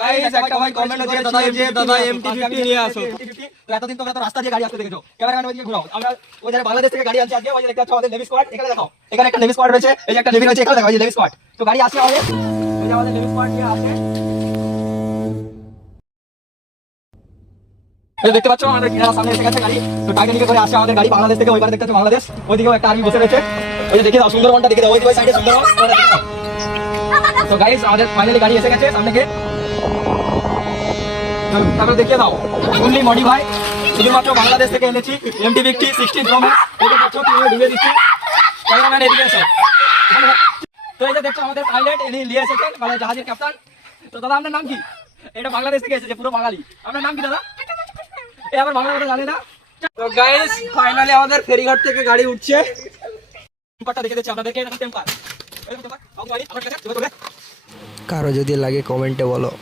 Guys একটা ভাই comment করে দাদা MT50 নিয়ে আসো। তো এতদিন তোমরা তো রাস্তা দিয়ে গাড়ি আসতে দেখেছো, ক্যামেরাম্যান ওইদিকে ঘোরাও। আমরা ওই ধারে বাংলাদেশ থেকে গাড়ি আনছি আজকে। ওই যে দেখতে পাচ্ছ আমাদের নেভি স্কোয়াড, এখানে দেখো, এখানে একটা নেভি স্কোয়াড রয়েছে, এই যে একটা নেভি রয়েছে, এখানে দেখো এই যে নেভি স্কোয়াড। তো গাড়ি আসছে আমাদের, ওই যে আমাদের নেভি স্কোয়াড নিয়ে আসছে। এই দেখতে পাচ্ছ আমাদের কিনারা সামনে এসে গেছে গাড়ি। তো টাইটানিকে করে আসছে আমাদের গাড়ি বাংলাদেশ থেকে। ওইবারে দেখতে পাচ্ছ বাংলাদেশ, ওইদিকেও একটা আর্মি বসে রয়েছে। ওই যে দেখে দাও সুন্দরবনটা দেখে দাও, ওই সাইডে সুন্দরবন। তো গাইস আমাদের ফাইনালি গাড়ি এসে গেছে সামনে গিয়ে। তারপর দেখিয়ে দাও ফুললি মডিফাই, শুধুমাত্র বাংলাদেশ থেকে এনেছি MT50 16 Pro Max। এটা দেখছো কিভাবে ঢুকে দিচ্ছি, ক্যামেরাম্যান এদিকে এসে। তো এই যে দেখছো আমাদের পাইলট ইনি নিয়ে এসেছেন, মানে জাহাজের ক্যাপ্টেন। তো দাদা আপনার নাম কি? এটা বাংলাদেশ থেকে এসেছে, পুরো বাঙালি। আপনার নাম কি দাদা? এই আমার বাংলা কথা জানে না। তো গাইস ফাইনালি আমাদের ফেরিঘাট থেকে গাড়ি উঠছে। টেম্পারটা দেখে দিচ্ছি আপনাদেরকে, এটা টেম্পার। কারো যদি লাগে কমেন্টে বলো।